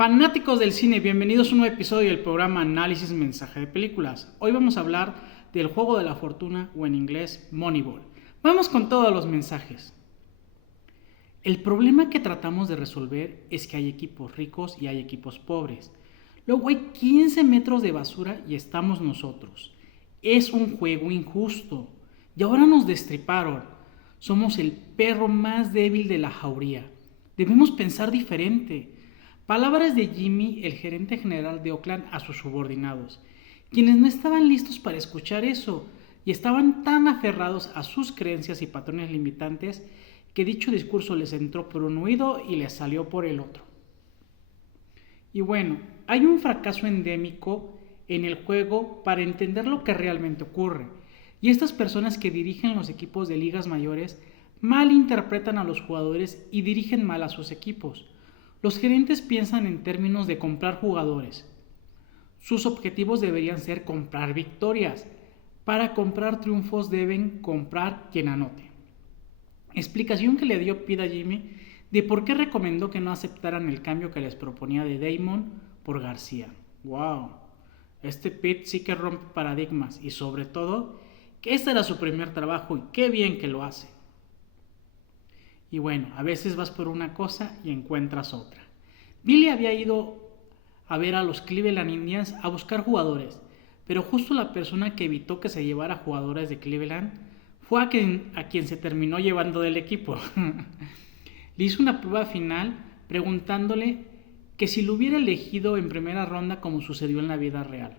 Fanáticos del cine, bienvenidos a un nuevo episodio del programa Análisis Mensaje de Películas. Hoy vamos a hablar del juego de la fortuna, o en inglés Moneyball. Vamos con todos los mensajes. El problema que tratamos de resolver es que hay equipos ricos y hay equipos pobres. Luego hay 15 metros de basura y estamos nosotros. Es un juego injusto. Y ahora nos destriparon. Somos el perro más débil de la jauría. Debemos pensar diferente. Palabras de Jimmy, el gerente general de Oakland, a sus subordinados, quienes no estaban listos para escuchar eso y estaban tan aferrados a sus creencias y patrones limitantes que dicho discurso les entró por un oído y les salió por el otro. Y bueno, hay un fracaso endémico en el juego para entender lo que realmente ocurre, y estas personas que dirigen los equipos de ligas mayores malinterpretan a los jugadores y dirigen mal a sus equipos. Los gerentes piensan en términos de comprar jugadores. Sus objetivos deberían ser comprar victorias. Para comprar triunfos deben comprar quien anote. Explicación que le dio Pete a Jimmy de por qué recomendó que no aceptaran el cambio que les proponía de Damon por García. ¡Wow! Este Pete sí que rompe paradigmas y sobre todo que este era su primer trabajo y qué bien que lo hace. Y bueno, a veces vas por una cosa y encuentras otra. Billy había ido a ver a los Cleveland Indians a buscar jugadores, pero justo la persona que evitó que se llevara jugadores de Cleveland fue a quien se terminó llevando del equipo. Le hizo una prueba final preguntándole que si lo hubiera elegido en primera ronda como sucedió en la vida real.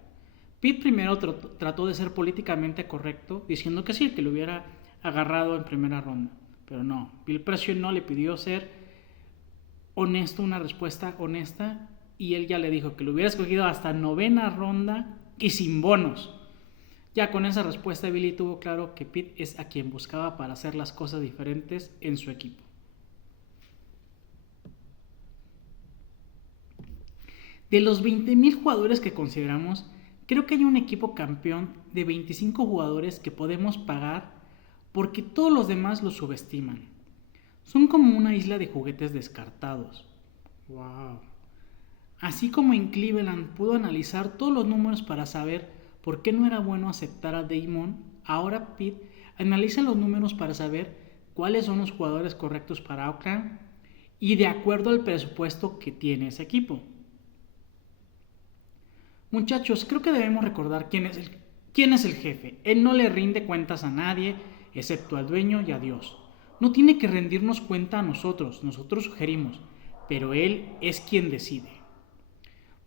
Pete primero trató de ser políticamente correcto, diciendo que sí, que lo hubiera agarrado en primera ronda. Pero no, Bill presionó, le pidió ser honesto, una respuesta honesta, y él ya le dijo que lo hubiera escogido hasta novena ronda y sin bonos. Ya con esa respuesta Billy tuvo claro que Pete es a quien buscaba para hacer las cosas diferentes en su equipo. De los 20,000 jugadores que consideramos, creo que hay un equipo campeón de 25 jugadores que podemos pagar porque todos los demás los subestiman. Son como una isla de juguetes descartados. Wow. Así como en Cleveland pudo analizar todos los números para saber por qué no era bueno aceptar a Damon, ahora Pete analiza los números para saber cuáles son los jugadores correctos para Oakland y de acuerdo al presupuesto que tiene ese equipo. Muchachos, creo que debemos recordar quién es el jefe. Él no le rinde cuentas a nadie, excepto al dueño y a Dios. No tiene que rendirnos cuenta a nosotros sugerimos, pero él es quien decide.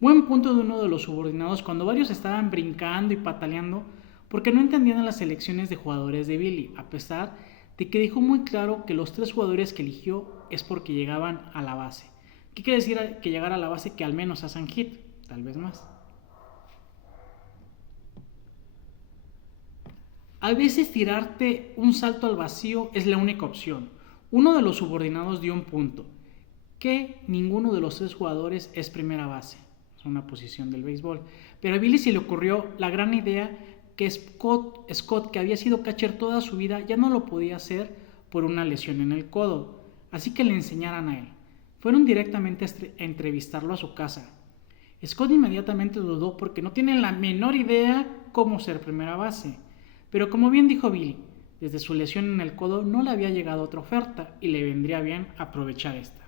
Buen punto de uno de los subordinados cuando varios estaban brincando y pataleando porque no entendían las elecciones de jugadores de Billy, a pesar de que dejó muy claro que los 3 jugadores que eligió es porque llegaban a la base. ¿Qué quiere decir que llegar a la base? Que al menos hacen hit, tal vez más. A veces tirarte un salto al vacío es la única opción. Uno de los subordinados dio un punto, que ninguno de los 3 jugadores es primera base. Es una posición del béisbol. Pero a Billy se le ocurrió la gran idea que Scott, que había sido catcher toda su vida, ya no lo podía hacer por una lesión en el codo. Así que le enseñaran a él. Fueron directamente a entrevistarlo a su casa. Scott inmediatamente dudó porque no tiene la menor idea cómo ser primera base. Pero como bien dijo Billy, desde su lesión en el codo no le había llegado otra oferta y le vendría bien aprovechar esta.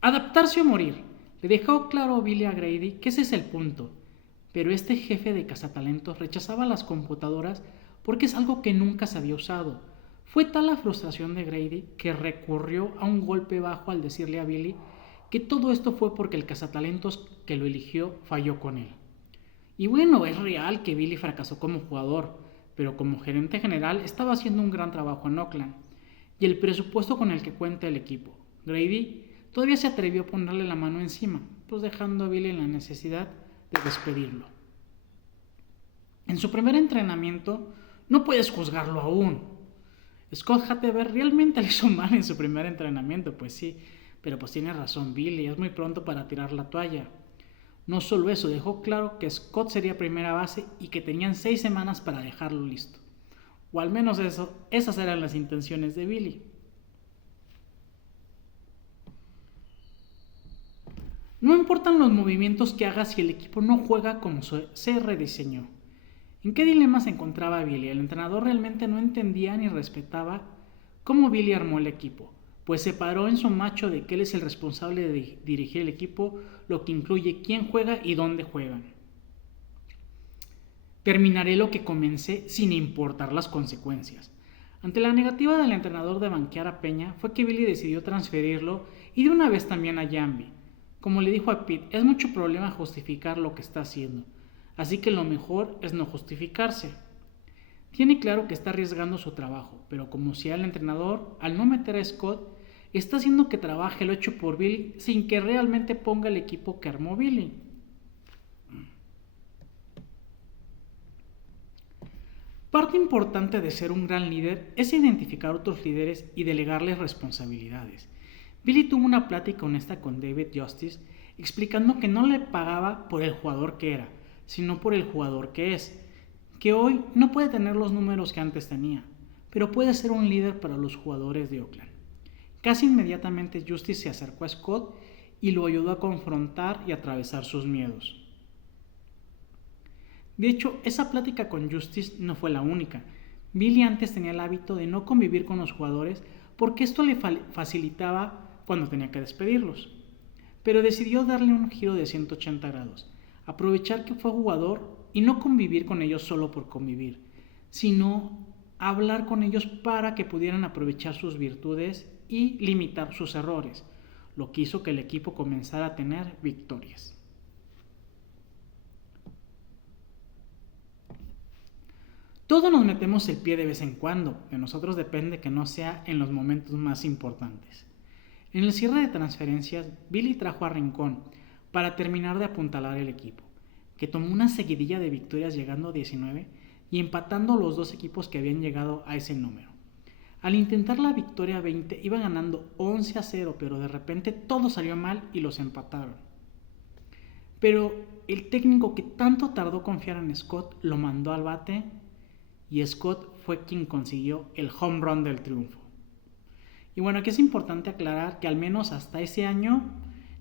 Adaptarse o morir. Le dejó claro Billy a Grady que ese es el punto. Pero este jefe de cazatalentos rechazaba las computadoras porque es algo que nunca se había usado. Fue tal la frustración de Grady que recurrió a un golpe bajo al decirle a Billy que todo esto fue porque el cazatalentos que lo eligió falló con él. Y bueno, es real que Billy fracasó como jugador, pero como gerente general estaba haciendo un gran trabajo en Oakland. Y el presupuesto con el que cuenta el equipo, Grady, todavía se atrevió a ponerle la mano encima, pues dejando a Billy en la necesidad de despedirlo. En su primer entrenamiento, no puedes juzgarlo aún. Scott Hatteberg realmente le hizo mal en su primer entrenamiento, pues sí, pero pues tiene razón Billy, es muy pronto para tirar la toalla. No solo eso, dejó claro que Scott sería primera base y que tenían 6 semanas para dejarlo listo. O al menos esas eran las intenciones de Billy. No importan los movimientos que hagas si el equipo no juega como se rediseñó. ¿En qué dilema se encontraba Billy? El entrenador realmente no entendía ni respetaba cómo Billy armó el equipo, pues se paró en su macho de que él es el responsable de dirigir el equipo, lo que incluye quién juega y dónde juegan. Terminaré lo que comencé sin importar las consecuencias. Ante la negativa del entrenador de banquear a Peña, fue que Billy decidió transferirlo y de una vez también a Jambi. Como le dijo a Pete, es mucho problema justificar lo que está haciendo, así que lo mejor es no justificarse. Tiene claro que está arriesgando su trabajo, pero como si el entrenador, al no meter a Scott, está haciendo que trabaje lo hecho por Billy sin que realmente ponga el equipo que armó Billy. Parte importante de ser un gran líder es identificar otros líderes y delegarles responsabilidades. Billy tuvo una plática honesta con David Justice explicando que no le pagaba por el jugador que era, sino por el jugador que es, que hoy no puede tener los números que antes tenía, pero puede ser un líder para los jugadores de Oakland. Casi inmediatamente Justice se acercó a Scott y lo ayudó a confrontar y atravesar sus miedos. De hecho, esa plática con Justice no fue la única. Billy antes tenía el hábito de no convivir con los jugadores porque esto le facilitaba cuando tenía que despedirlos. Pero decidió darle un giro de 180 grados, aprovechar que fue jugador y no convivir con ellos solo por convivir, sino hablar con ellos para que pudieran aprovechar sus virtudes y limitar sus errores, lo que hizo que el equipo comenzara a tener victorias. Todos nos metemos el pie de vez en cuando, de nosotros depende que no sea en los momentos más importantes. En el cierre de transferencias, Billy trajo a Rincón para terminar de apuntalar el equipo, que tomó una seguidilla de victorias llegando a 19 y empatando los dos equipos que habían llegado a ese número. Al intentar la victoria 20 iban ganando 11-0, pero de repente todo salió mal y los empataron. Pero el técnico que tanto tardó confiar en Scott lo mandó al bate y Scott fue quien consiguió el home run del triunfo. Y bueno, aquí es importante aclarar que al menos hasta ese año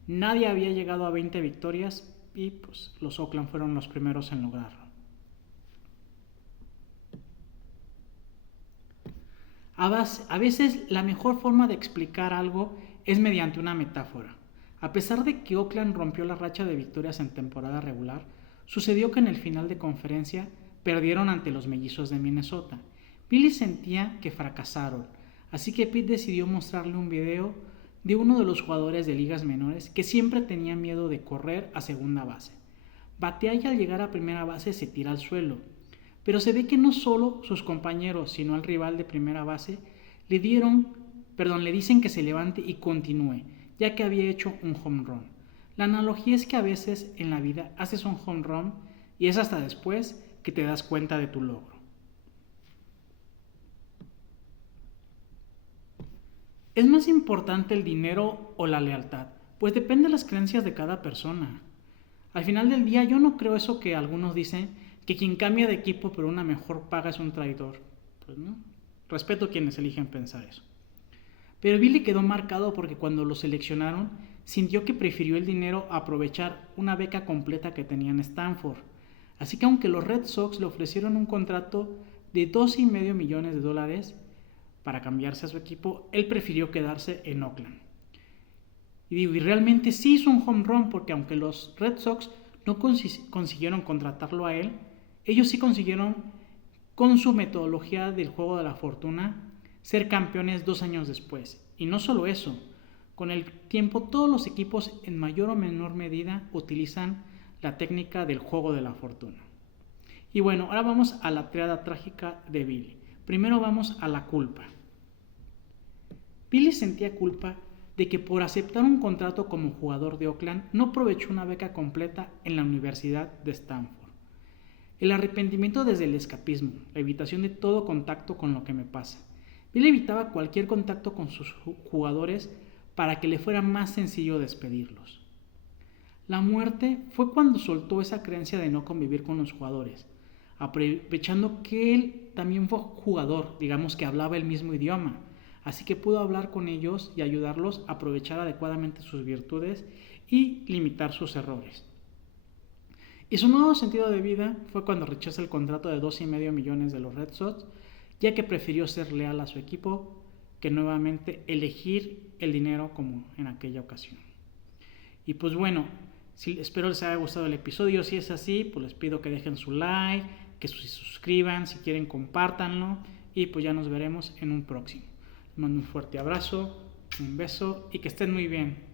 nadie había llegado a 20 victorias y pues los Oakland fueron los primeros en lograrlo. A veces la mejor forma de explicar algo es mediante una metáfora. A pesar de que Oakland rompió la racha de victorias en temporada regular, sucedió que en el final de conferencia perdieron ante los Mellizos de Minnesota. Billy sentía que fracasaron, así que Pete decidió mostrarle un video de uno de los jugadores de ligas menores que siempre tenía miedo de correr a segunda base. Batea y al llegar a primera base se tira al suelo, pero se ve que no solo sus compañeros, sino al rival de primera base le dicen que se levante y continúe, ya que había hecho un home run. La analogía es que a veces en la vida haces un home run y es hasta después que te das cuenta de tu logro. ¿Es más importante el dinero o la lealtad? Pues depende de las creencias de cada persona. Al final del día yo no creo eso que algunos dicen, que quien cambia de equipo por una mejor paga es un traidor. Pues no, respeto a quienes eligen pensar eso. Pero Billy quedó marcado porque cuando lo seleccionaron sintió que prefirió el dinero a aprovechar una beca completa que tenía en Stanford. Así que aunque los Red Sox le ofrecieron un contrato de $12.5 millones para cambiarse a su equipo, él prefirió quedarse en Oakland. Y realmente sí hizo un home run porque aunque los Red Sox no consiguieron contratarlo a él, ellos sí consiguieron, con su metodología del juego de la fortuna, ser campeones 2 años después. Y no solo eso, con el tiempo todos los equipos en mayor o menor medida utilizan la técnica del juego de la fortuna. Y bueno, ahora vamos a la triada trágica de Billy. Primero vamos a la culpa. Billy sentía culpa de que por aceptar un contrato como jugador de Oakland no aprovechó una beca completa en la Universidad de Stanford. El arrepentimiento desde el escapismo, la evitación de todo contacto con lo que me pasa. Billy evitaba cualquier contacto con sus jugadores para que le fuera más sencillo despedirlos. La muerte fue cuando soltó esa creencia de no convivir con los jugadores, aprovechando que él también fue jugador, digamos que hablaba el mismo idioma. así que pudo hablar con ellos y ayudarlos a aprovechar adecuadamente sus virtudes y limitar sus errores. Y su nuevo sentido de vida fue cuando rechaza el contrato de $2.5 millones de los Red Sox, ya que prefirió ser leal a su equipo que nuevamente elegir el dinero como en aquella ocasión. Y pues bueno, espero les haya gustado el episodio. Si es así, pues les pido que dejen su like, que se suscriban, si quieren compártanlo y pues ya nos veremos en un próximo. Les mando un fuerte abrazo, un beso y que estén muy bien.